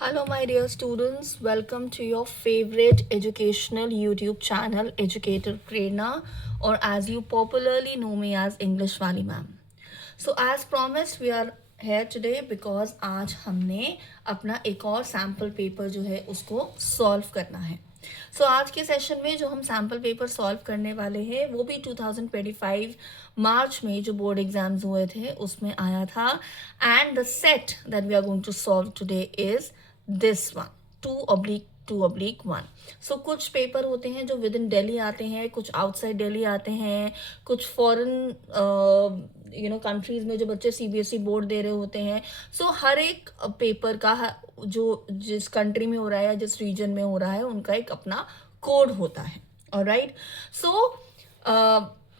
Hello, my dear students. Welcome to your favorite educational YouTube channel, Educator Prerna, or as you popularly know me as English Wali Ma'am. So, as promised, we are here today because आज हमने अपना एक और sample paper जो है उसको solve करना है. सो आज के सेशन में जो हम सैम्पल पेपर सॉल्व करने वाले हैं वो भी 2025 मार्च में जो बोर्ड एग्जाम्स हुए थे उसमें आया था. And the set that we are going to solve today is this one, 2/2/1. So कुछ पेपर होते हैं जो विद इन दिल्ली आते हैं, कुछ आउटसाइड दिल्ली आते हैं, कुछ फॉरेन कंट्रीज में जो बच्चे सीबीएसई बोर्ड दे रहे होते हैं. सो हर एक पेपर का जो जिस कंट्री में हो रहा है या जिस रीजन में हो रहा है उनका एक अपना कोड होता है. Alright. So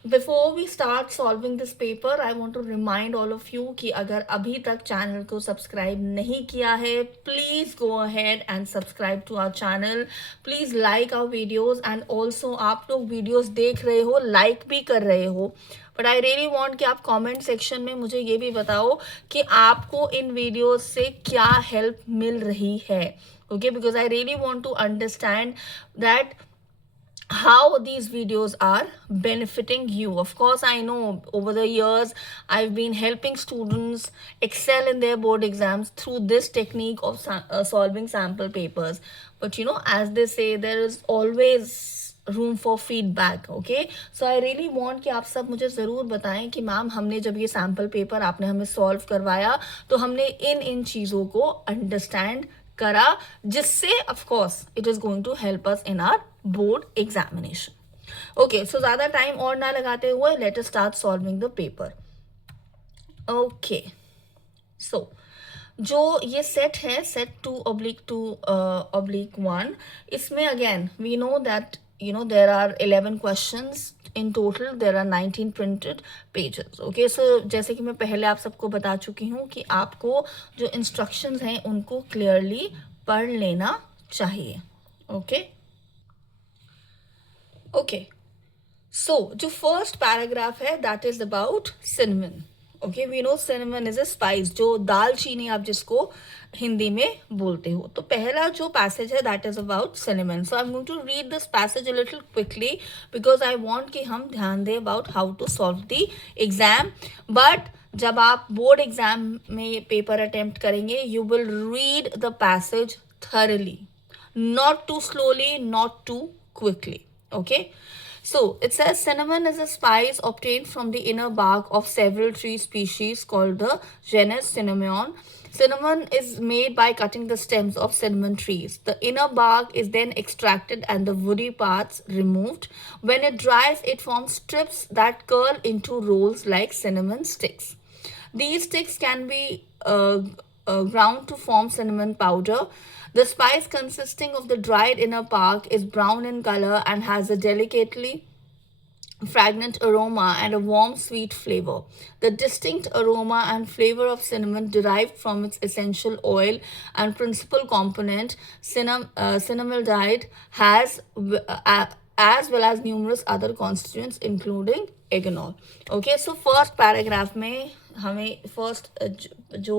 before we start solving this paper I want to remind all of you कि अगर अभी तक चैनल को सब्सक्राइब नहीं किया है, please go ahead and subscribe to our channel. Please like our videos and also आप लोग वीडियोस देख रहे हो, लाइक भी कर रहे हो, बट आई रियली वांट कि आप कमेंट सेक्शन में मुझे ये भी बताओ कि आपको इन वीडियोस से क्या हेल्प मिल रही है. Okay, because I really want to understand that how these videos are benefiting you. Of course, I know over the years I've been helping students excel in their board exams through this technique of solving sample papers. But as they say, there is always room for feedback. Okay, so I really want कि आप सब मुझे ज़रूर बताएं कि ma'am हमने जब ये सैम्पल पेपर आपने हमें सॉल्व करवाया तो हमने इन चीज़ों को अंडरस्टैंड करा, जिससे of course it is going to help us in our board examination. Okay, so ज़्यादा टाइम और ना लगाते हुए let us start solving the paper. Okay, so जो ये सेट है, सेट 2/2/1, इसमें again we know that there are 11 questions in total. There are 19 printed pages. Okay, so जैसे कि मैं पहले आप सबको बता चुकी हूँ कि आपको जो instructions हैं उनको clearly पढ़ लेना चाहिए. Okay, okay. So जो first paragraph है that is about cinnamon. Okay, we know cinnamon is a spice, जो दालचीनी आप जिसको हिंदी में बोलते हो. तो पहला जो पैसेज है that is about cinnamon. So I am going to read this passage a little quickly because I want कि हम ध्यान दें about how to solve the exam. But जब आप बोर्ड एग्जाम में पेपर अटेम्प्ट करेंगे you will read the passage thoroughly, not too slowly, not too quickly. Okay, so it says cinnamon is a spice obtained from the inner bark of several tree species called the genus Cinnamon. Cinnamon is made by cutting the stems of cinnamon trees. The inner bark is then extracted and the woody parts removed. When it dries, it forms strips that curl into rolls like cinnamon sticks. These sticks can be ground to form cinnamon powder. The spice, consisting of the dried inner bark, is brown in color and has a delicately fragrant aroma and a warm sweet flavor. The distinct aroma and flavor of cinnamon derived from its essential oil and principal component cinnamaldehyd has as well as numerous other constituents including eugenol. Okay, so first paragraph में हमें first जो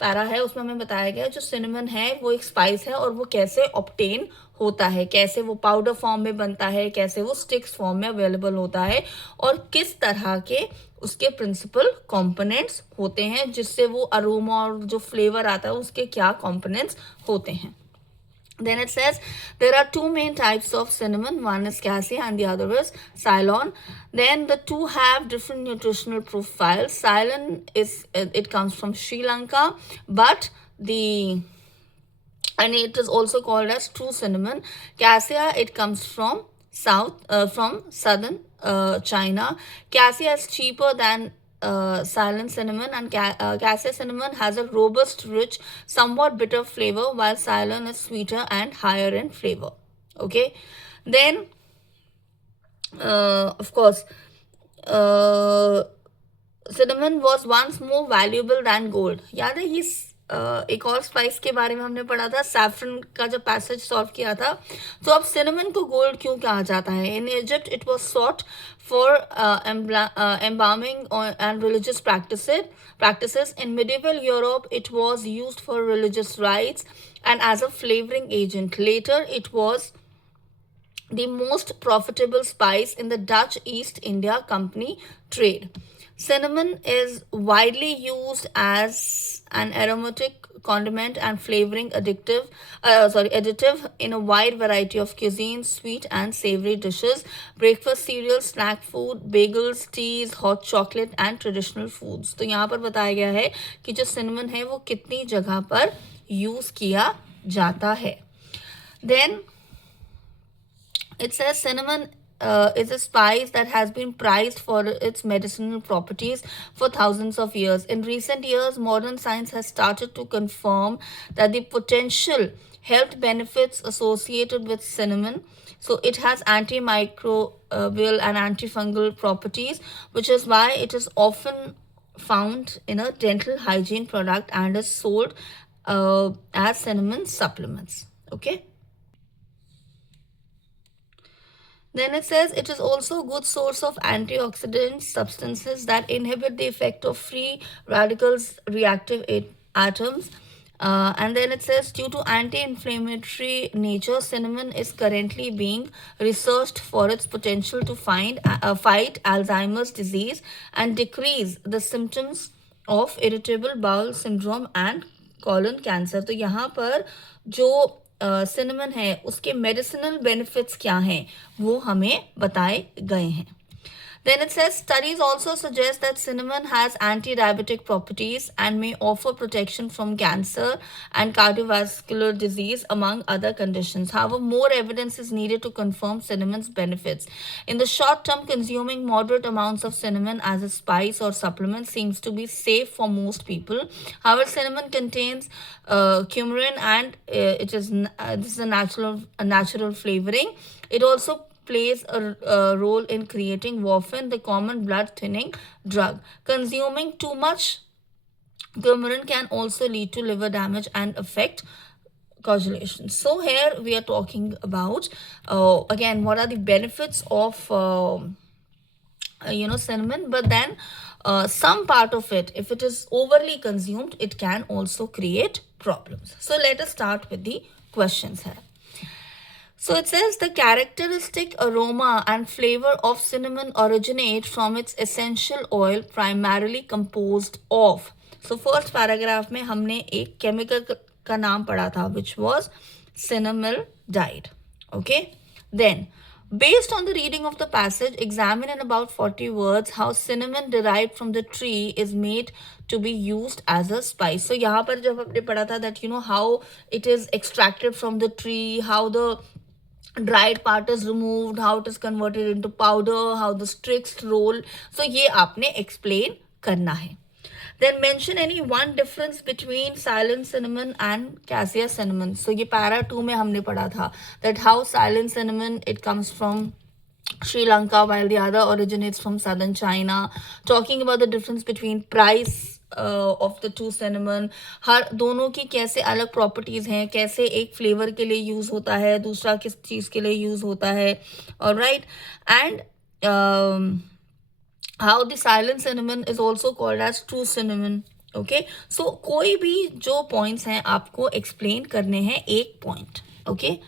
para है उसमें हमें बताया गया जो cinnamon है वो एक स्पाइस है और वो कैसे ऑब्टेन होता है, कैसे वो पाउडर फॉर्म में बनता है, कैसे वो स्टिक्स फॉर्म में अवेलेबल होता है और किस तरह के उसके प्रिंसिपल कंपोनेंट्स होते हैं जिससे वो अरोमा और जो फ्लेवर आता है उसके क्या कंपोनेंट्स होते हैं. Then it says there are two main types of cinnamon. One is cassia and the other is Ceylon. Then the two have different nutritional profiles. Ceylon it comes from Sri Lanka, but and it is also called as true cinnamon. Cassia it comes from southern China. Cassia is cheaper than Ceylon cinnamon, and cassia cinnamon has a robust, rich, somewhat bitter flavor, while Ceylon is sweeter and higher in flavor. Okay, then of course cinnamon was once more valuable than gold. याद है ये एक और spice के बारे में हमने पढ़ा था, सैफरन का जब पैसेज सॉल्व किया था। तो अब सिनेमन को गोल्ड क्यों कहा जाता है? In Egypt it was short for embalming and religious practices. In medieval Europe it was used for religious rites and as a flavoring agent. Later it was the most profitable spice in the Dutch East India Company trade. Cinnamon is widely used as an aromatic condiment and flavoring additive in a wide variety of cuisines, sweet and savory dishes, breakfast cereals, snack food, bagels, teas, hot chocolate and traditional foods. तो यहाँ पर बताया गया है कि जो cinnamon है वो कितनी जगह पर यूज किया जाता है. Then it says cinnamon is a spice that has been prized for its medicinal properties for thousands of years. In recent years, modern science has started to confirm that the potential health benefits associated with cinnamon. So it has antimicrobial and antifungal properties, which is why it is often found in a dental hygiene product and is sold as cinnamon supplements. Okay. Then it says it is also a good source of antioxidant substances that inhibit the effect of free radicals reactive atoms. And then it says due to anti-inflammatory nature, cinnamon is currently being researched for its potential to fight Alzheimer's disease and decrease the symptoms of irritable bowel syndrome and colon cancer. तो यहाँ पर जो cinnamon है उसके medicinal benefits क्या हैं वो हमें बताए गए हैं. Then it says studies also suggest that cinnamon has anti-diabetic properties and may offer protection from cancer and cardiovascular disease among other conditions. However, more evidence is needed to confirm cinnamon's benefits. In the short term, consuming moderate amounts of cinnamon as a spice or supplement seems to be safe for most people. However, cinnamon contains coumarin and this is a natural flavoring. It also plays a role in creating warfarin, the common blood thinning drug. Consuming too much coumarin can also lead to liver damage and affect coagulation. So here we are talking about again what are the benefits of cinnamon, but then some part of it, if it is overly consumed, it can also create problems. So let us start with the questions here. So it says the characteristic aroma and flavor of cinnamon originate from its essential oil primarily composed of. So first paragraph में हमने एक chemical का नाम पढ़ा था which was cinnamaldehyd. Okay. Then based on the reading of the passage, examine in about 40 words how cinnamon derived from the tree is made to be used as a spice. So यहाँ पर जब हमने पढ़ा था that how it is extracted from the tree, how the dried part is removed, how it is converted into powder, how the sticks roll. So ये आपने explain करना है. Then mention any one difference between silent cinnamon and cassia cinnamon. So ये para 2 में हमने पढ़ा था that how silent cinnamon it comes from Sri Lanka while the other originates from southern China. Talking about the difference between price of the two cinnamon, हर दोनों की कैसे अलग properties हैं, कैसे एक फ्लेवर के लिए यूज होता है, दूसरा किस चीज के लिए यूज होता है. Alright. And how the silent cinnamon is also called as true cinnamon. Okay. So कोई भी जो points हैं आपको explain करने हैं एक point. Okay.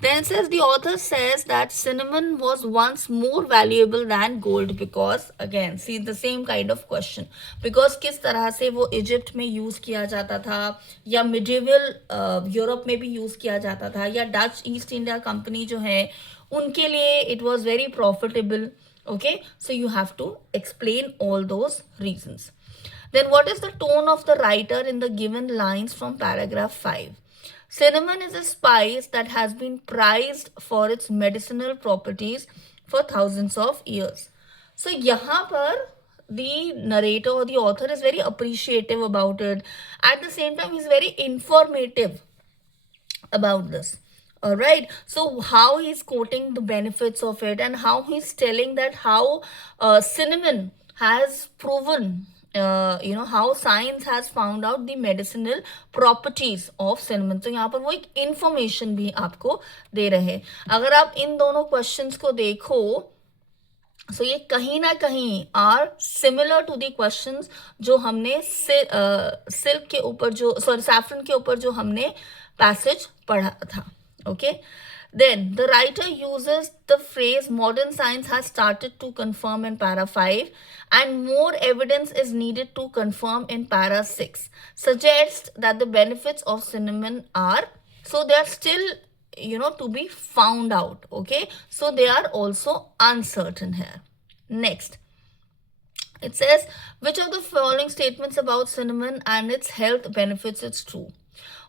Then it says the author says that cinnamon was once more valuable than gold because, again, see the same kind of question. Because किस तरह से वो इजिप्ट में यूज किया जाता था या मिडिवल यूरोप में भी यूज किया जाता था या डच ईस्ट इंडिया कंपनी जो है उनके लिए it was very profitable. Okay, so you have to explain all those reasons. Then what is the tone of the writer in the given lines from paragraph 5? Cinnamon is a spice that has been prized for its medicinal properties for thousands of years. So यहाँ पर the narrator or the author is very appreciative about it. At the same time, he's very informative about this. All right. So how he's quoting the benefits of it and how he's telling that how cinnamon has proven how science has found out the medicinal properties of cinnamon. तो यहाँ पर वो एक information भी आपको दे रहे हैं. अगर आप इन दोनों questions को देखो, so ये कहीं ना कहीं are similar to the questions जो हमने silk के ऊपर जो saffron के ऊपर जो हमने passage पढ़ा था. Okay. Then the writer uses the phrase modern science has started to confirm in para 5 and more evidence is needed to confirm in para 6. Suggests that the benefits of cinnamon are, so they are still, to be found out. Okay. So they are also uncertain here. Next. It says, which of the following statements about cinnamon and its health benefits is true?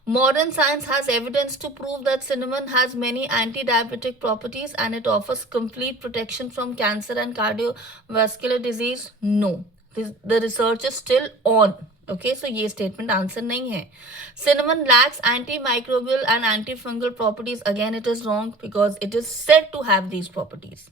Modern science has evidence to prove that cinnamon has many anti-diabetic properties and it offers complete protection from cancer and cardiovascular disease. No, the research is still on. Okay, so ये statement answer नहीं है. Cinnamon lacks antimicrobial and antifungal properties. Again, it is wrong because it is said to have these properties.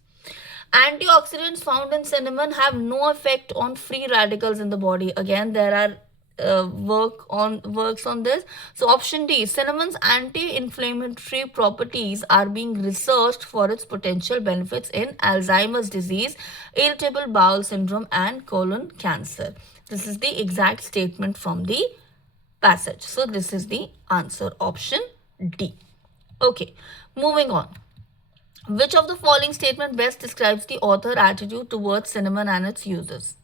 Antioxidants found in cinnamon have no effect on free radicals in the body. Again, there are works on this. So option D, cinnamon's anti-inflammatory properties are being researched for its potential benefits in Alzheimer's disease, irritable bowel syndrome and colon cancer. This is the exact statement from the passage. So this is the answer, option D. Okay, moving on. Which of the following statement best describes the author's attitude towards cinnamon and its uses?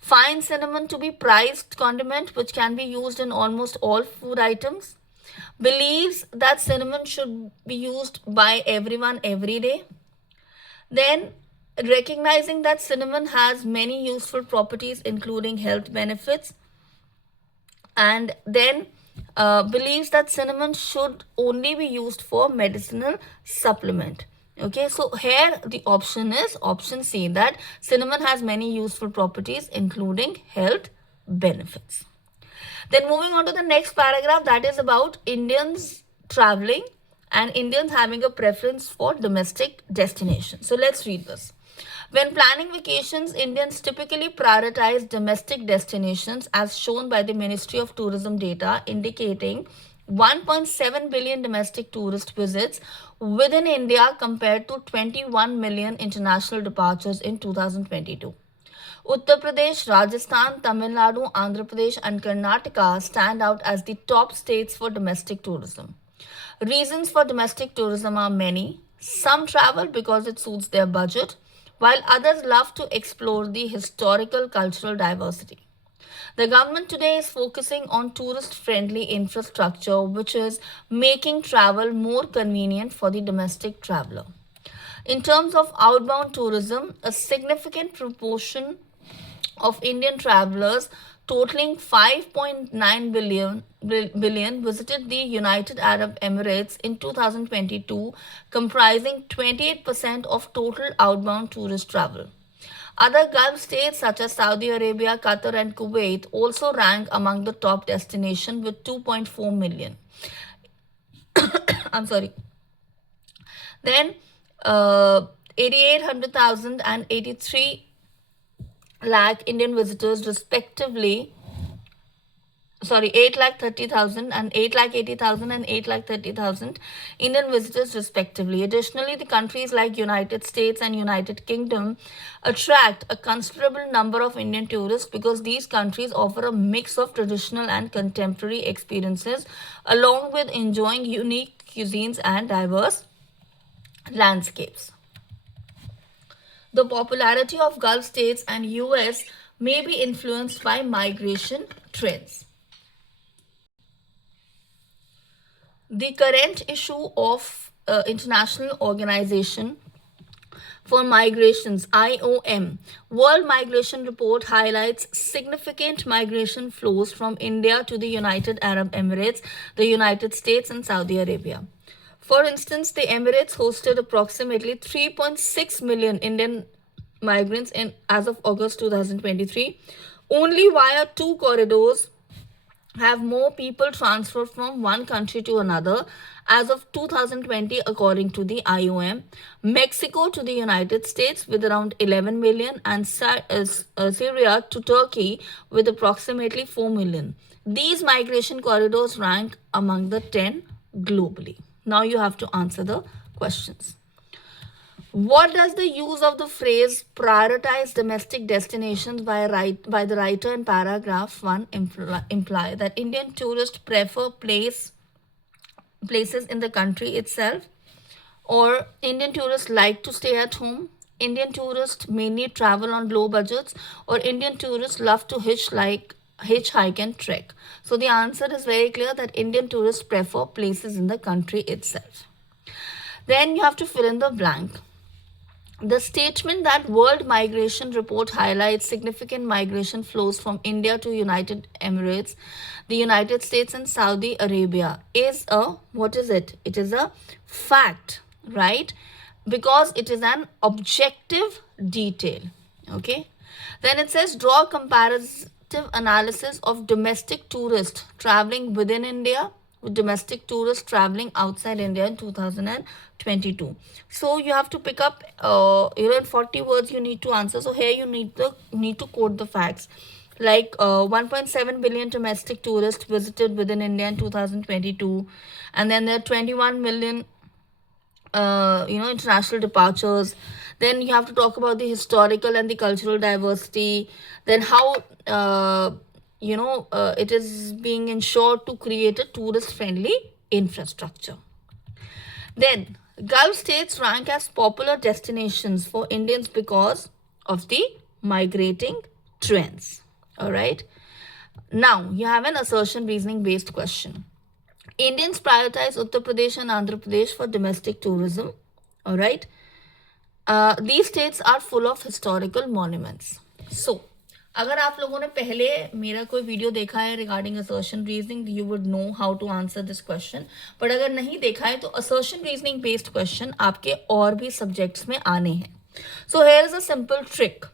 Find cinnamon to be prized condiment which can be used in almost all food items. Believes that cinnamon should be used by everyone every day. Then recognizing that cinnamon has many useful properties including health benefits. And then believes that cinnamon should only be used for medicinal supplement. Okay, so here the option is option C, that cinnamon has many useful properties including health benefits. Then moving on to the next paragraph, that is about Indians traveling and Indians having a preference for domestic destinations. So let's read this. When planning vacations, Indians typically prioritize domestic destinations as shown by the Ministry of Tourism data indicating 1.7 billion domestic tourist visits within India compared to 21 million international departures in 2022. Uttar Pradesh, Rajasthan, Tamil Nadu, Andhra Pradesh and Karnataka stand out as the top states for domestic tourism. Reasons for domestic tourism are many. Some travel because it suits their budget, while others love to explore the historical cultural diversity. The government today is focusing on tourist-friendly infrastructure, which is making travel more convenient for the domestic traveler. In terms of outbound tourism, a significant proportion of Indian travelers totaling 5.9 billion visited the United Arab Emirates in 2022, comprising 28% of total outbound tourist travel. Other Gulf states such as Saudi Arabia, Qatar and Kuwait also rank among the top destinations with 2.4 million. I'm sorry. Then 8,800,000 and 83 lakh Indian visitors respectively. 8,30,000 and 8,80,000 and 8,30,000 Indian visitors respectively. Additionally, the countries like United States and United Kingdom attract a considerable number of Indian tourists because these countries offer a mix of traditional and contemporary experiences along with enjoying unique cuisines and diverse landscapes. The popularity of Gulf states and US may be influenced by migration trends. The current issue of International Organization for Migrations, IOM, World Migration Report highlights significant migration flows from India to the United Arab Emirates, the United States and Saudi Arabia. For instance, the Emirates hosted approximately 3.6 million Indian migrants as of August 2023, only via two corridors have more people transferred from one country to another as of 2020 according to the IOM. Mexico to the United States with around 11 million and Syria to Turkey with approximately 4 million. These migration corridors rank among the 10 globally. Now you have to answer the questions. What does the use of the phrase prioritize domestic destinations by the writer in paragraph 1 imply? That Indian tourists prefer places in the country itself, or Indian tourists like to stay at home, Indian tourists mainly travel on low budgets, or Indian tourists love to hitchhike and trek. So the answer is very clear that Indian tourists prefer places in the country itself. Then you have to fill in the blank. The statement that World Migration Report highlights significant migration flows from India to United Emirates, the United States and Saudi Arabia is what is it? It is a fact, right? Because it is an objective detail, okay? Then it says draw comparative analysis of domestic tourists traveling within India with domestic tourists traveling outside India in 2022. So you have to pick up, in 40 words you need to answer. So here you need to quote the facts. Like 1.7 billion domestic tourists visited within India in 2022, and then there are 21 million international departures. Then you have to talk about the historical and the cultural diversity. Then how it is being ensured to create a tourist-friendly infrastructure. Then, Gulf states rank as popular destinations for Indians because of the migrating trends. All right. Now, you have an assertion reasoning based question. Indians prioritize Uttar Pradesh and Andhra Pradesh for domestic tourism. All right. These states are full of historical monuments. So, अगर आप लोगों ने पहले मेरा कोई video देखा है regarding assertion reasoning, you would know how to answer this question. But अगर नहीं देखा है तो असर्शन रीजनिंग बेस्ड क्वेश्चन आपके और भी सब्जेक्ट्स में आने हैं. So here is a simple trick.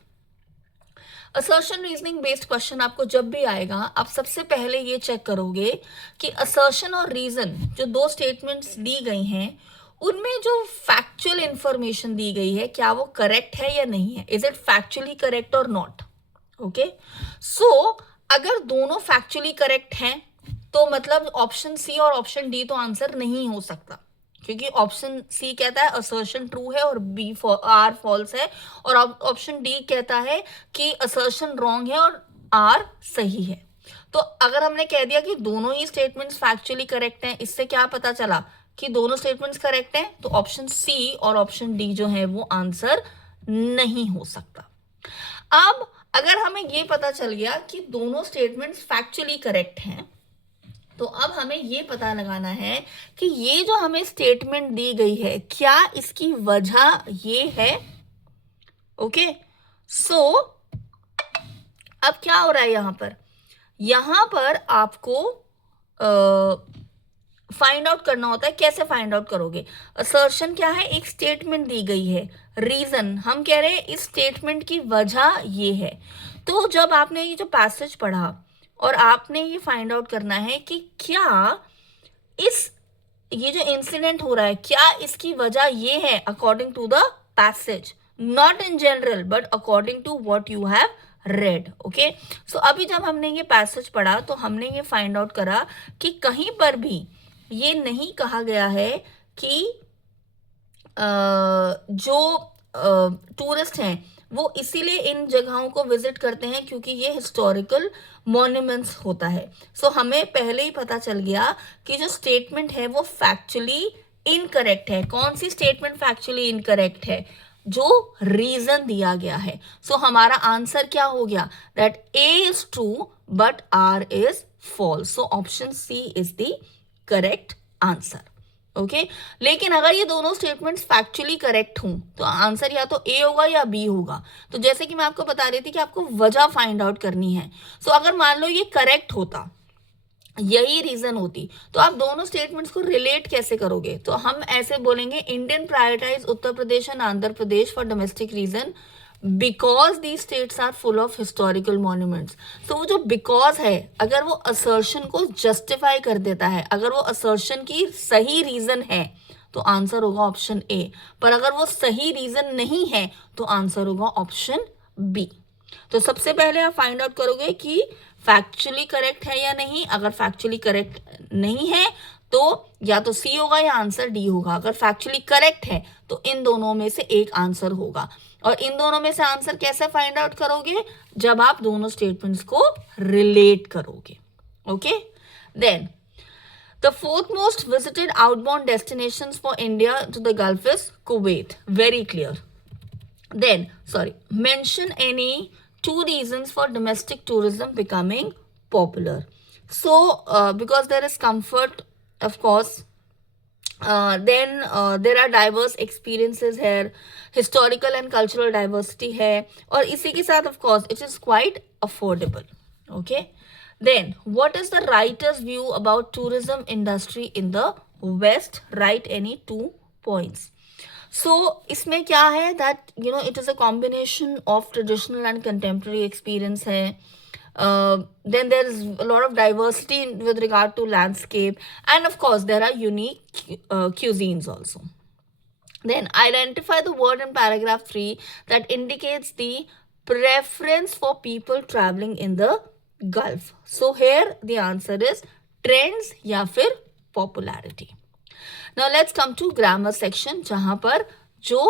Assertion reasoning based question आपको जब भी आएगा, आप सबसे पहले ये चेक करोगे कि असर्शन और रीजन जो दो स्टेटमेंट्स दी गई हैं उनमें जो फैक्चुअल इंफॉर्मेशन दी गई है क्या वो करेक्ट है या नहीं है. इज इट फैक्चुअली करेक्ट और नॉट. ओके, सो अगर दोनों फैक्चुअली करेक्ट हैं तो मतलब ऑप्शन सी और ऑप्शन डी तो आंसर नहीं हो सकता, क्योंकि ऑप्शन सी कहता है असर्शन ट्रू है और बी आर फॉल्स है, और ऑप्शन डी कहता है कि असर्शन रॉन्ग है और आर सही है. तो अगर हमने कह दिया कि दोनों ही स्टेटमेंट्स फैक्चुअली करेक्ट हैं, इससे क्या पता चला कि दोनों स्टेटमेंट्स करेक्ट हैं, तो ऑप्शन सी और ऑप्शन डी जो है वो आंसर नहीं हो सकता. अब अगर हमें ये पता चल गया कि दोनों स्टेटमेंट्स फैक्चुअली करेक्ट हैं, तो अब हमें ये पता लगाना है कि ये जो हमें स्टेटमेंट दी गई है क्या इसकी वजह ये है. ओके, सो अब क्या हो रहा है यहां पर आपको फाइंड आउट करना होता है. कैसे फाइंड आउट करोगे? असर्शन क्या है? एक स्टेटमेंट दी गई है. रीजन हम कह रहे हैं इस स्टेटमेंट की वजह ये है. तो जब आपने ये जो पैसेज पढ़ा और आपने ये फाइंड आउट करना है कि क्या ये जो इंसिडेंट हो रहा है क्या इसकी वजह ये है according to the passage, not in general but according to what you have read. Okay, so अभी जब हमने ये पैसेज पढ़ा तो हमने ये फाइंड आउट करा कि कहीं पर भी ये नहीं कहा गया है कि जो टूरिस्ट हैं वो इसीलिए इन जगहों को विजिट करते हैं क्योंकि ये हिस्टोरिकल मॉन्यूमेंट्स होता है. सो हमें पहले ही पता चल गया कि जो स्टेटमेंट है वो फैक्चुअली इनकरेक्ट है. कौन सी स्टेटमेंट फैक्चुअली इनकरेक्ट है? जो रीजन दिया गया है. सो हमारा आंसर क्या हो गया? That A is true but R is false. So option C is the correct answer. Okay, लेकिन अगर ये दोनों स्टेटमेंट्स फैक्चुअली करेक्ट हों तो आंसर या तो ए होगा या बी होगा. तो जैसे कि मैं आपको बता रही थी कि आपको वजह फाइंड आउट करनी है. सो अगर मान लो ये करेक्ट होता, यही रीजन होती, तो आप दोनों स्टेटमेंट्स को रिलेट कैसे करोगे? तो हम ऐसे बोलेंगे Indian prioritize Uttar Pradesh and Andhra Pradesh for domestic reason because the states are full of historical monuments. तो वो जो बिकॉज है, अगर वो असर्शन को जस्टिफाई कर देता है, अगर वो असर्शन की सही रीजन है, तो आंसर होगा ऑप्शन ए. पर अगर वो सही रीजन नहीं है तो आंसर होगा ऑप्शन बी. तो सबसे पहले आप फाइंड आउट करोगे कि फैक्चुअली करेक्ट है या नहीं. अगर फैक्चुअली करेक्ट नहीं है तो या तो सी होगा या आंसर डी होगा. अगर फैक्चुअली करेक्ट है तो इन दोनों में से एक आंसर होगा. और इन दोनों में से आंसर कैसे फाइंड आउट करोगे? जब आप दोनों स्टेटमेंट्स को रिलेट करोगे. Okay. Then the fourth most visited outbound destinations for India to the Gulf is Kuwait. Very clear. Then, mention any two reasons for domestic tourism becoming popular. So, because there is comfort, of course. Then there are diverse experiences here, historical and cultural diversity है, और इसी के साथ of course it is quite affordable. Okay. Then what is the writer's view about tourism industry in the West? Write any 2 points. So इसमें क्या है that it is a combination of traditional and contemporary experience है. Then there is a lot of diversity with regard to landscape, and of course there are unique cuisines also. Then identify the word in paragraph 3 that indicates the preference for people traveling in the Gulf. So here the answer is trends या फिर popularity. Now let's come to grammar section, जहाँ पर जो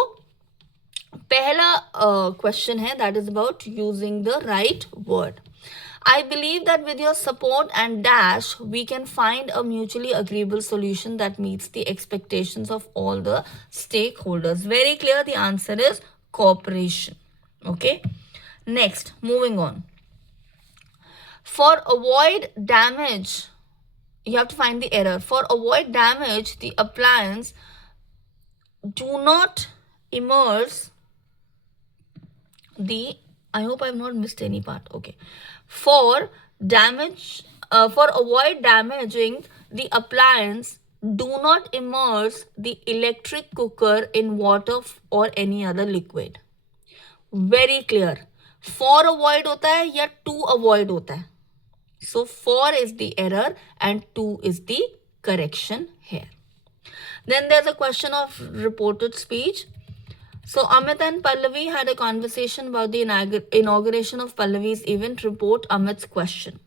पहला question है, that is about using the right word. I believe that with your support and dash, we can find a mutually agreeable solution that meets the expectations of all the stakeholders. Very clear, the answer is cooperation. Okay. Next, moving on. For avoid damage, you have to find the error. For avoid damage, the appliance do not immerse the, I hope I have not missed any part. Okay. For avoid damaging the appliance, do not immerse the electric cooker in water or any other liquid. Very clear. For avoid होता है या to avoid होता है. So for is the error and to is the correction here. Then there's a question of reported speech. So Amit and Pallavi had a conversation about the inauguration of Pallavi's event. Report Amit's question.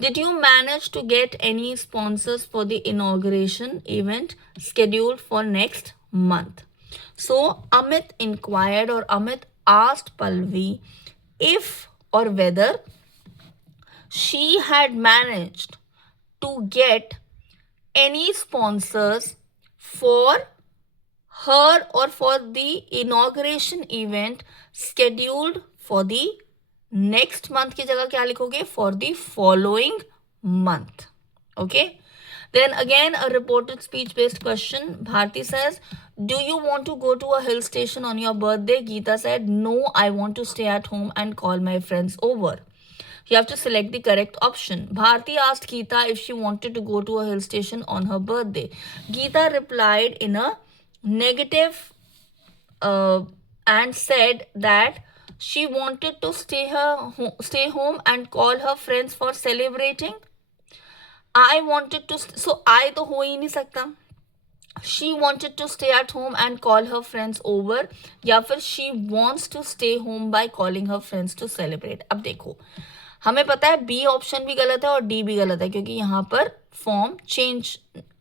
Did you manage to get any sponsors for the inauguration event scheduled for next month? So Amit inquired, or Amit asked Pallavi if or whether she had managed to get any sponsors for her or for the inauguration event scheduled for the next month. की जगह क्या लिखोगे? For the following month. Okay. Then again a reported speech based question. Bharti says, do you want to go to a hill station on your birthday? Geeta said, no, I want to stay at home and call my friends over. You have to select the correct option. Bharti asked Geeta if she wanted to go to a hill station on her birthday. Geeta replied in a negative and said that she wanted to stay home and call her friends for celebrating. I wanted to, so I तो हो ही नहीं सकता. She wanted to stay at home and call her friends over, या फिर she wants to stay home by calling her friends to celebrate. अब देखो, हमें पता है बी ऑप्शन भी गलत है और डी भी गलत है, क्योंकि यहाँ पर फॉर्म चेंज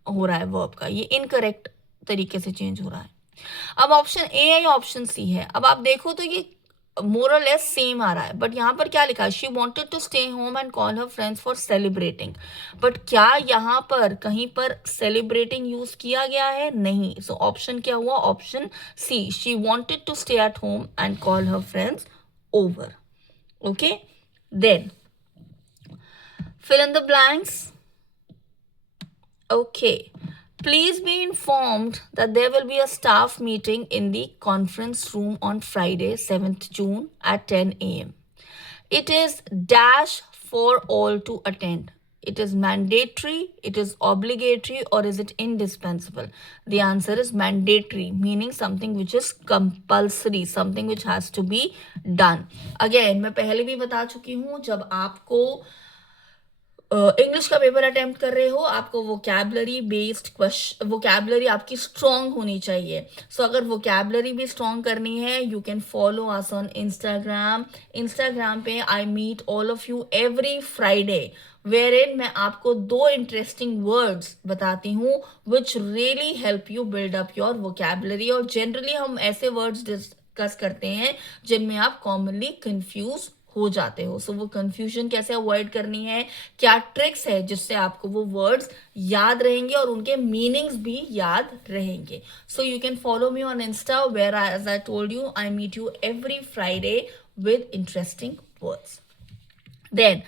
हो रहा है वर्ब का, ये इनकरेक्ट तरीके से चेंज हो रहा है. अब ऑप्शन ए है या ऑप्शन सी है? अब आप देखो तो ये मोर और लेस सेम आ रहा है, बट यहाँ पर क्या लिखा है? She wanted to stay home and call her friends for celebrating. But क्या यहाँ पर कहीं पर सेलिब्रेटिंग यूज किया गया है? नहीं. सो ऑप्शन क्या हुआ? Option C, she wanted to stay at home and call her friends over. Okay. Then fill in the blanks. Okay. Please be informed that there will be a staff meeting in the conference room on Friday, 7th June at 10 a.m. It is dash for all to attend. It is mandatory, it is obligatory, or is it indispensable? The answer is mandatory, meaning something which is compulsory, something which has to be done. Again, मैं पहले भी बता चुकी हूँ, जब आपको English का paper attempt कर रहे हो, आपको वोकैबलरी बेस्ड क्वेश्चन, वोकैबलरी आपकी स्ट्रॉन्ग होनी चाहिए. सो अगर वोकैबलरी भी स्ट्रॉन्ग करनी है, you can follow us on Instagram पे I meet all of you every Friday, wherein मैं आपको 2 इंटरेस्टिंग वर्ड्स बताती हूँ which really help you build up your vocabulary. और जनरली हम ऐसे वर्ड्स डिस्कस करते हैं जिनमें आप कॉमनली कंफ्यूज हो जाते हो. सो वो कंफ्यूजन कैसे अवॉइड करनी है, क्या ट्रिक्स है जिससे आपको वो वर्ड्स याद रहेंगे और उनके मीनिंग्स भी याद रहेंगे. So you can follow me on Insta where as I told you I meet you every Friday with interesting words. Then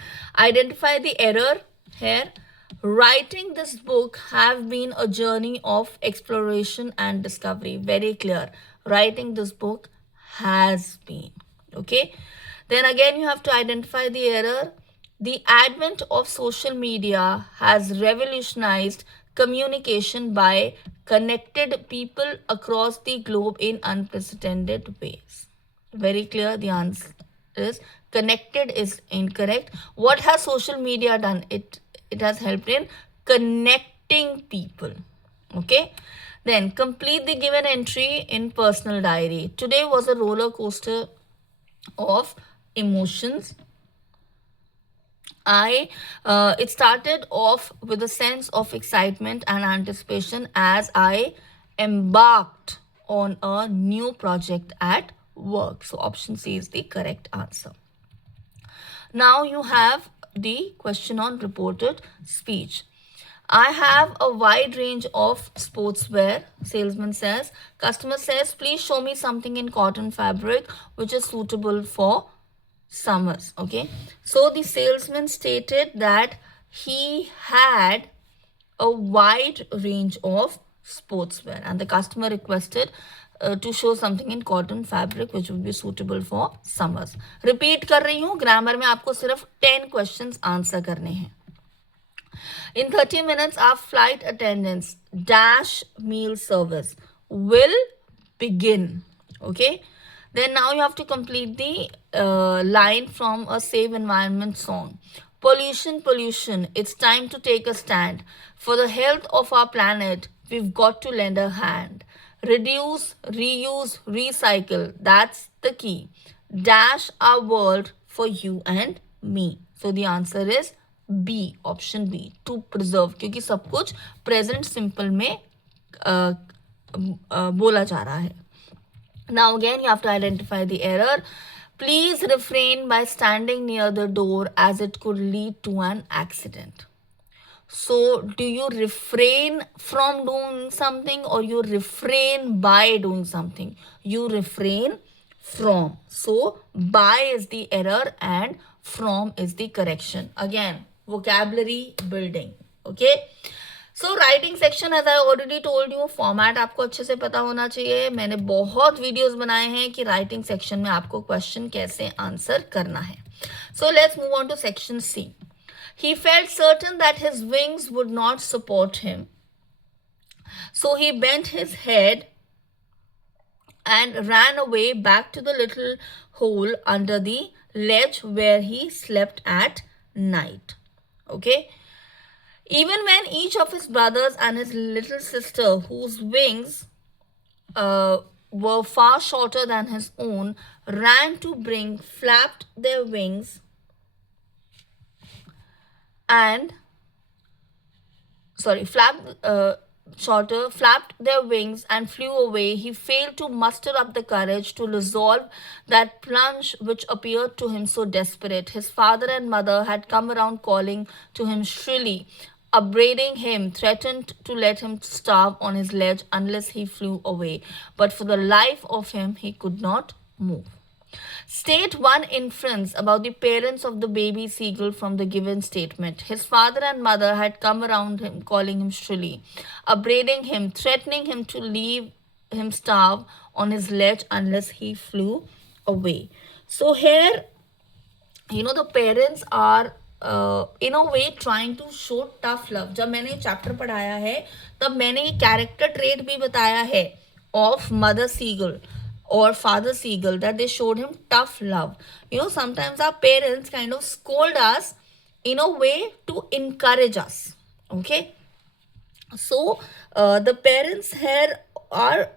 identify the error here. Writing this book have been a journey of exploration and discovery. Very clear. Writing this book has been. Okay. Then again you have to identify the error. The advent of social media has revolutionized communication by connected people across the globe in unprecedented ways. Very clear. The answer is connected is incorrect. What has social media done? It has helped in connecting people. Okay. Then complete the given entry in personal diary. Today was a roller coaster of emotions. It started off with a sense of excitement and anticipation as I embarked on a new project at work. So option C is the correct answer. Now you have the question on reported speech. I have a wide range of sportswear, salesman says. Customer says, please show me something in cotton fabric which is suitable for summers. Okay. So the salesman stated that he had a wide range of sportswear and the customer requested to show something in cotton fabric which would be suitable for summers. Repeat कर रही हूँ, grammar में आपको सिर्फ 10 questions answer करने हैं. In 30 minutes, our flight attendants dash meal service will begin. Okay. Then now you have to complete the line from a Save Environment song. Pollution, pollution, it's time to take a stand. For the health of our planet, we've got to lend a hand. Reduce, reuse, recycle, that's the key. Dash our world for you and me. So the answer is B, option B, to preserve, क्योंकि सब कुछ present simple में बोला जा रहा है. Now again you have to identify the error. Please refrain by standing near the door as it could lead to an accident. So do you refrain from doing something or you refrain by doing something? You refrain from. So by is the error and from is the correction. Again, vocabulary building. Okay. So writing section as I already told you, format आपको अच्छे से पता होना चाहिए. मैंने बहुत videos बनाए हैं कि राइटिंग सेक्शन में आपको क्वेश्चन कैसे आंसर करना है. So let's move on to section C. He felt certain that his wings would not support him. So he bent his head and ran away back to the little hole under the ledge where he slept at night. Okay. Even when each of his brothers and his little sister, whose wings were far shorter than his own, ran to bring, flapped their wings and flapped their wings and flew away. He failed to muster up the courage to resolve that plunge which appeared to him so desperate. His father and mother had come around calling to him shrilly, upbraiding him, threatened to let him starve on his ledge unless he flew away. But for the life of him, he could not move. State one inference about the parents of the baby seagull from the given statement. His father and mother had come around him, calling him shrilly, upbraiding him, threatening him to leave him starve on his ledge unless he flew away. So here, the parents are in a way trying to show tough love. जब मैंने chapter पढ़ाया है तब मैंने ये character trait भी बताया है of mother seagull or father seagull, that they showed him tough love. Sometimes our parents kind of scold us in a way to encourage us. Okay, so the parents here are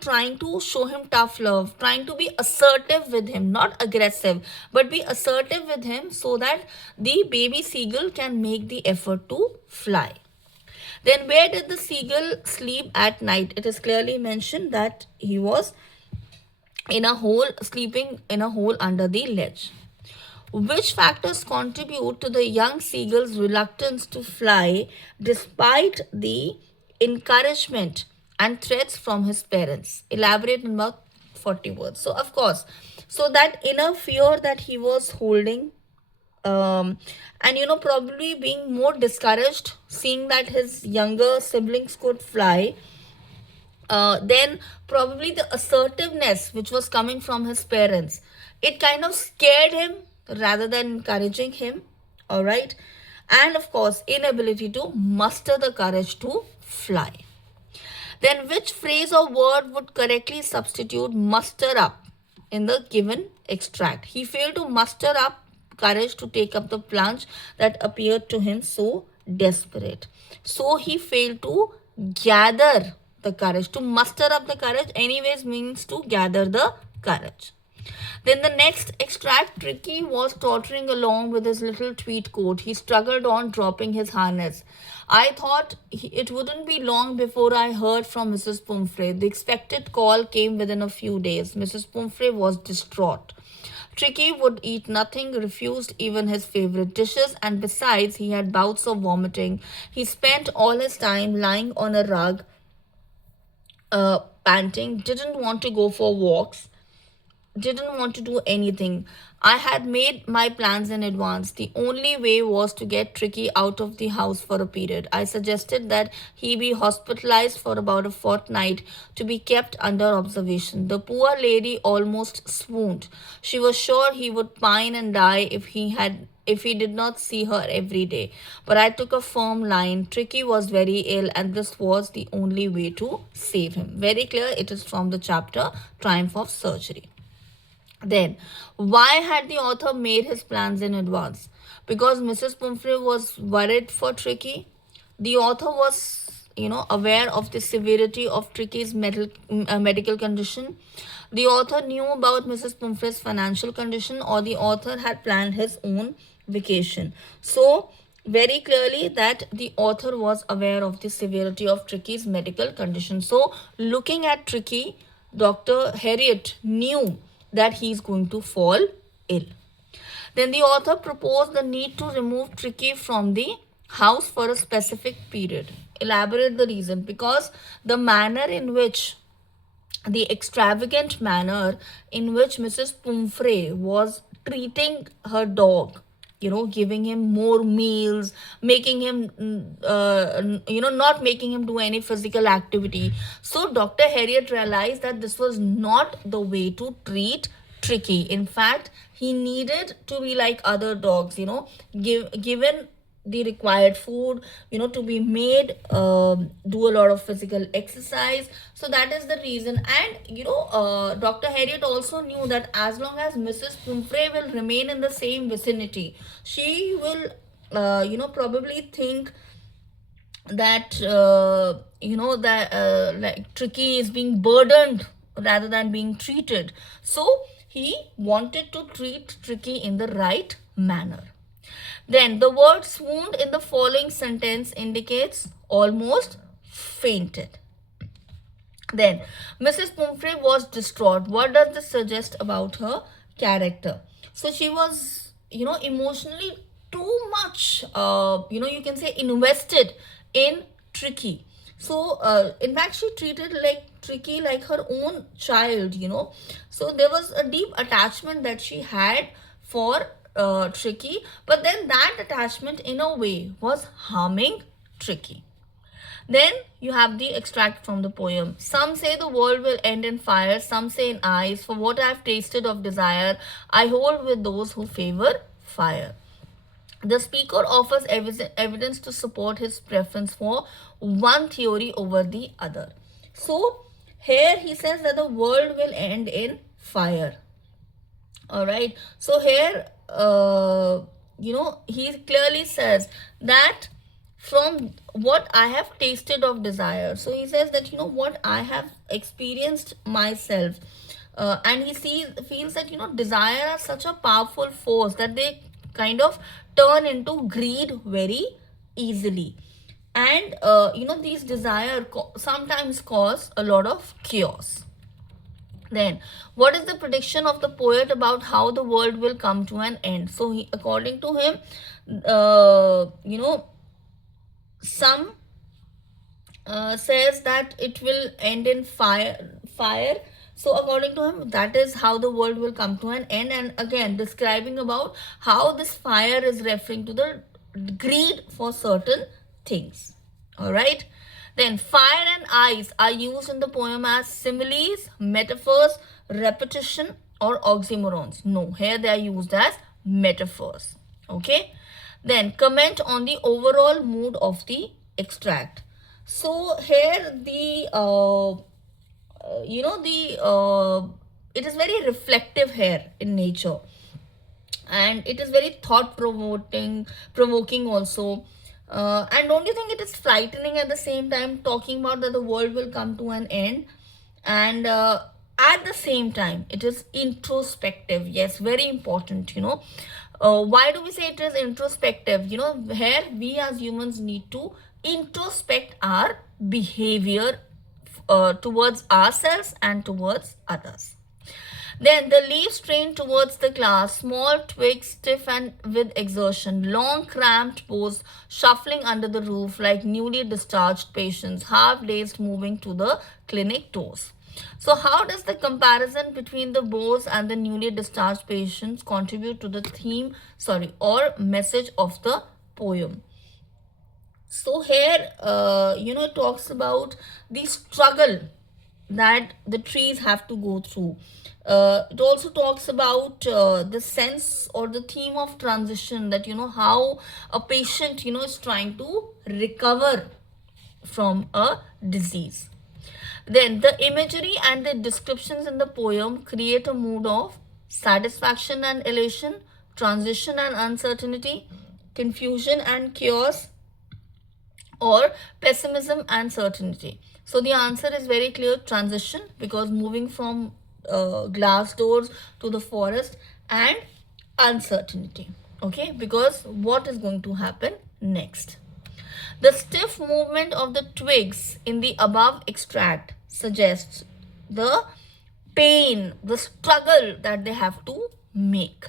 trying to show him tough love, trying to be assertive with him, not aggressive, but be assertive with him so that the baby seagull can make the effort to fly. Then where did the seagull sleep at night? It is clearly mentioned that he was in a hole, sleeping in a hole under the ledge. Which factors contribute to the young seagull's reluctance to fly despite the encouragement and threats from his parents? Elaborate in about 40 words. So, of course, so that inner fear that he was holding, and probably being more discouraged seeing that his younger siblings could fly, then probably the assertiveness which was coming from his parents, it kind of scared him rather than encouraging him. All right, and of course inability to muster the courage to fly. Then which phrase or word would correctly substitute muster up in the given extract? He failed to muster up courage to take up the plunge that appeared to him so desperate. So he failed to gather the courage. To muster up the courage anyways means to gather the courage. Then the next extract, Tricky was tottering along with his little tweed coat. He struggled on, dropping his harness. I thought it wouldn't be long before I heard from Mrs. Pumphrey. The expected call came within a few days. Mrs. Pumphrey was distraught. Tricky would eat nothing, refused even his favorite dishes, and besides, he had bouts of vomiting. He spent all his time lying on a rug, panting, didn't want to go for walks, didn't want to do anything. I had made my plans in advance. The only way was to get Tricky out of the house for a period. I suggested that he be hospitalized for about a fortnight to be kept under observation. The poor lady almost swooned. She was sure he would pine and die if he did not see her every day. But I took a firm line. Tricky was very ill and this was the only way to save him. Very clear, it is from the chapter Triumph of Surgery. Then, why had the author made his plans in advance? Because Mrs. Pumphrey was worried for Tricky. The author was, aware of the severity of Tricky's medical condition. The author knew about Mrs. Pumphrey's financial condition, or the author had planned his own vacation. So, very clearly that the author was aware of the severity of Tricky's medical condition. So, looking at Tricky, Dr. Harriet knew that he is going to fall ill. Then the author proposed the need to remove Tricky from the house for a specific period. Elaborate the reason. Because the manner in which, the extravagant manner in which Mrs. Pumphrey was treating her dog, giving him more meals, making him, not making him do any physical activity. So Dr. Harriet realized that this was not the way to treat Tricky. In fact, he needed to be like other dogs, given the required food, to be made, do a lot of physical exercise. So that is the reason. And, Dr. Harriet also knew that as long as Mrs. Pumphrey will remain in the same vicinity, she will, probably think that, like Tricky is being burdened rather than being treated. So he wanted to treat Tricky in the right manner. Then the word swooned in the following sentence indicates almost fainted. Then Mrs. Pumphrey was distraught. What does this suggest about her character? So she was, emotionally too much, you can say invested in Tricky. So in fact, she treated like Tricky like her own child, So there was a deep attachment that she had for Tricky, but then that attachment in a way was harming Tricky. Then you have the extract from the poem. Some say the world will end in fire, some say in ice. For what I have tasted of desire, I hold with those who favor fire. The speaker offers evidence to support his preference for one theory over the other. So, here he says that the world will end in fire. All right. So, here, he clearly says that from what I have tasted of desire. So, he says that, what I have experienced myself. And feels that desire is such a powerful force that they kind of turn into greed very easily. And these desire sometimes cause a lot of chaos. Then, what is the prediction of the poet about how the world will come to an end? So, according to him, some says that it will end in fire. So according to him, that is how the world will come to an end. And again, describing about how this fire is referring to the greed for certain things. All right. Then fire and ice are used in the poem as similes, metaphors, repetition, or oxymorons. No, here they are used as metaphors. Okay. Then comment on the overall mood of the extract. So here the it is very reflective here in nature, and it is very thought provoking also. And don't you think it is frightening at the same time, talking about that the world will come to an end? And at the same time, it is introspective. Yes, very important. Why do we say it is introspective? Here we as humans need to introspect our behavior towards ourselves and towards others. Then the leaves strain towards the glass, small twigs stiff and with exertion, long cramped boughs shuffling under the roof like newly discharged patients, half dazed moving to the clinic doors. So how does the comparison between the boughs and the newly discharged patients contribute to the theme, or message of the poem? So here, it talks about the struggle that the trees have to go through. It also talks about the sense or the theme of transition, that how a patient is trying to recover from a disease. Then the imagery and the descriptions in the poem create a mood of satisfaction and elation, transition and uncertainty, confusion and chaos, or pessimism and certainty. So the answer is very clear: transition, because moving from glass doors to the forest, and uncertainty, okay, because what is going to happen next. The stiff movement of the twigs in the above extract suggests the pain, the struggle that they have to make.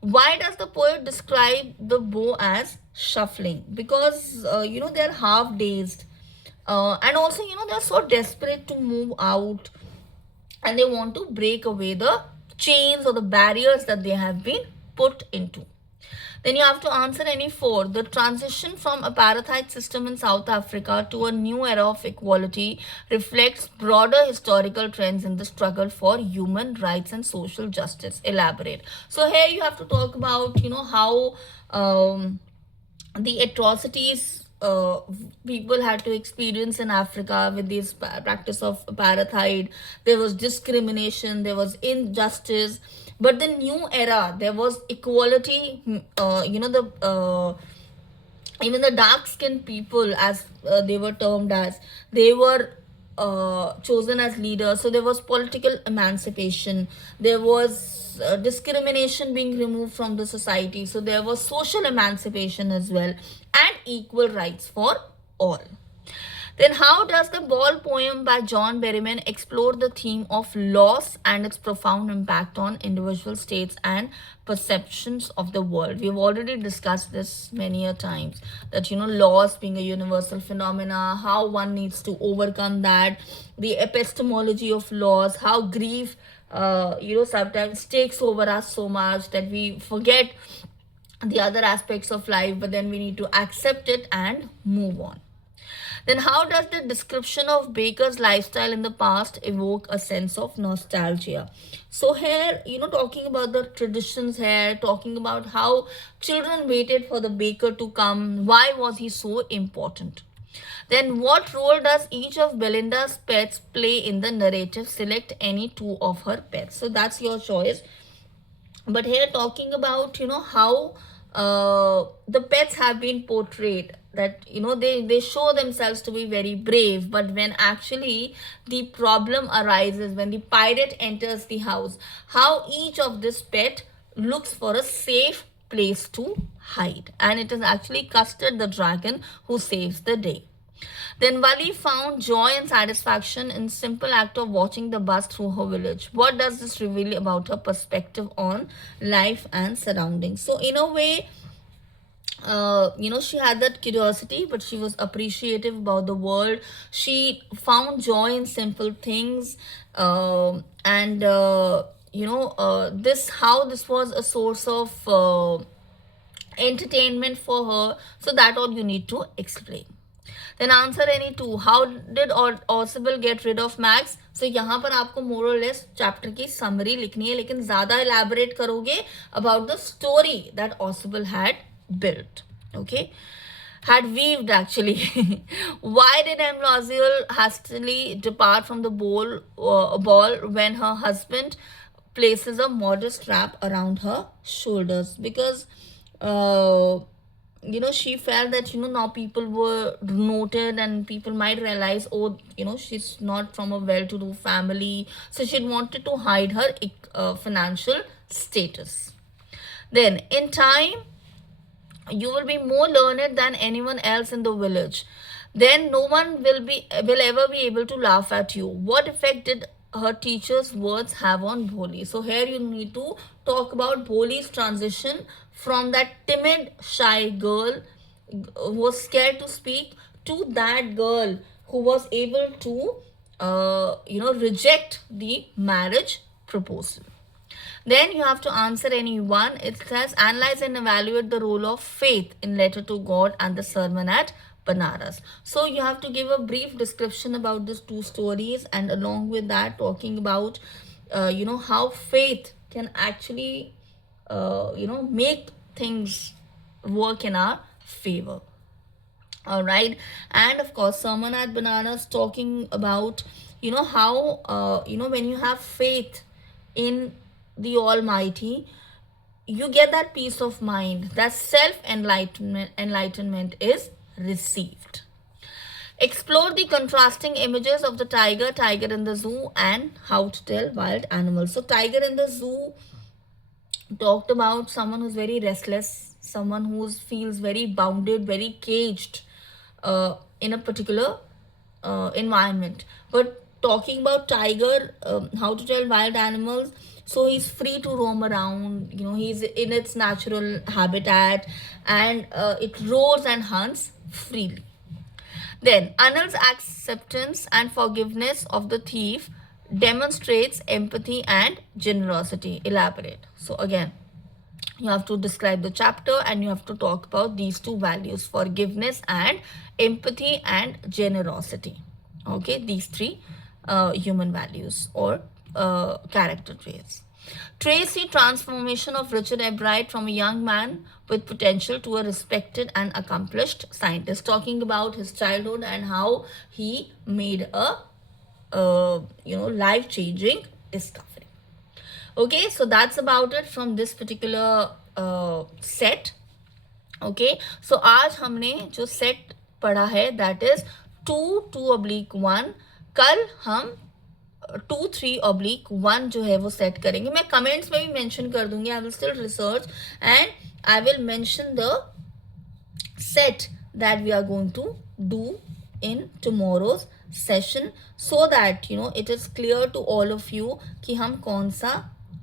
Why does the poet describe the bow as shuffling? Because they are half dazed, and also they are so desperate to move out, and they want to break away the chains or the barriers that they have been put into. Then you have to answer any four. The transition from apartheid system in South Africa to a new era of equality reflects broader historical trends in the struggle for human rights and social justice. Elaborate. So here you have to talk about, how the atrocities people had to experience in Africa with this practice of apartheid. There was discrimination, there was injustice, but the new era, there was equality. Even the dark skinned people, as they were termed as, they were chosen as leaders. So there was political emancipation, there was discrimination being removed from the society, so there was social emancipation as well, and equal rights for all. Then how does the Ball poem by John Berryman explore the theme of loss and its profound impact on individual states and perceptions of the world? We've already discussed this many a times, that loss being a universal phenomena, how one needs to overcome that, the epistemology of loss, how grief sometimes takes over us so much that we forget the other aspects of life, but then we need to accept it and move on. Then how does the description of Baker's lifestyle in the past evoke a sense of nostalgia? So here, talking about the traditions here, talking about how children waited for the baker to come, why was he so important? Then what role does each of Belinda's pets play in the narrative? Select any two of her pets. So that's your choice. But here talking about how the pets have been portrayed, that they show themselves to be very brave, but when actually the problem arises, when the pirate enters the house, how each of this pet looks for a safe place to hide, and it is actually Custard the dragon who saves the day. Then Wali found joy and satisfaction in simple act of watching the bus through her village. What does this reveal about her perspective on life and surroundings? So in a way, she had that curiosity, but she was appreciative about the world. She found joy in simple things, and this was a source of entertainment for her. So that all you need to explain. Then answer any two. How did Ausable get rid of Max? So यहाँ पर आपको more or less chapter की summary लिखनी है, लेकिन ज़्यादा elaborate करोगे about the story that Ausable had built. Okay, had weaved actually. Why did Amloziel hastily depart from the ball when her husband places a modest wrap around her shoulders? Because she felt that now people were noted and people might realize, oh, she's not from a well-to-do family, so she wanted to hide her financial status. Then in time you will be more learned than anyone else in the village. Then no one will ever be able to laugh at you. What effect did her teacher's words have on Bholi? So here you need to talk about Bholi's transition from that timid, shy girl who was scared to speak to that girl who was able to, reject the marriage proposal. Then you have to answer any one. It says, analyze and evaluate the role of faith in Letter to God and the Sermon at Banaras. So you have to give a brief description about these two stories, and along with that talking about how faith can actually make things work in our favor. All right. And of course Sermon at Banaras talking about how when you have faith in the Almighty, you get that peace of mind, that enlightenment is received. Explore the contrasting images of the tiger in the zoo, and how to tell wild animals. So tiger in the zoo talked about someone who's very restless, someone who feels very bounded, very caged in a particular environment. But talking about tiger, how to tell wild animals, so he's free to roam around, he's in its natural habitat, and it roars and hunts freely. Then Anil's acceptance and forgiveness of the thief demonstrates empathy and generosity. Elaborate. So again, you have to describe the chapter and you have to talk about these two values: forgiveness and empathy and generosity. Okay, these three human values or character traits. Trace the transformation of Richard Ebright from a young man with potential to a respected and accomplished scientist, talking about his childhood and how he made a life-changing discovery. Okay, so that's about it from this particular set. Okay, so आज हमने जो set पढ़ा है that is 2/1. कल हम 2/3/1 जो है वो सेट करेंगे. मैं कमेंट्स में भी मेंशन कर दूंगी. I will still research and I will mention the set that we are going to do in tomorrow's session, so that it is clear to all of you कि हम कौन सा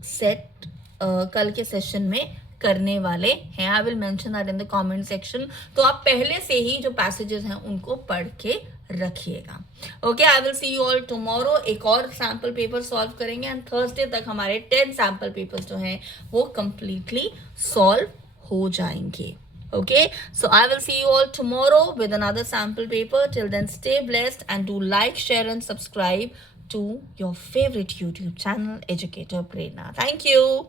set कल के सेशन में करने वाले हैं. I will mention that in the comment section. तो आप पहले से ही जो पैसेजेस हैं उनको पढ़ के रखिएगा. Okay, I will see you all tomorrow. एक और सैम्पल पेपर सॉल्व करेंगे एंड थर्सडे तक हमारे 10 सैम्पल पेपर्स जो हैं वो कंप्लीटली सॉल्व हो जाएंगे. Okay, so I will see you all tomorrow with another sample paper. Till then, stay blessed and do like, share, and subscribe to your favorite YouTube channel, Educator Prerna. Thank you.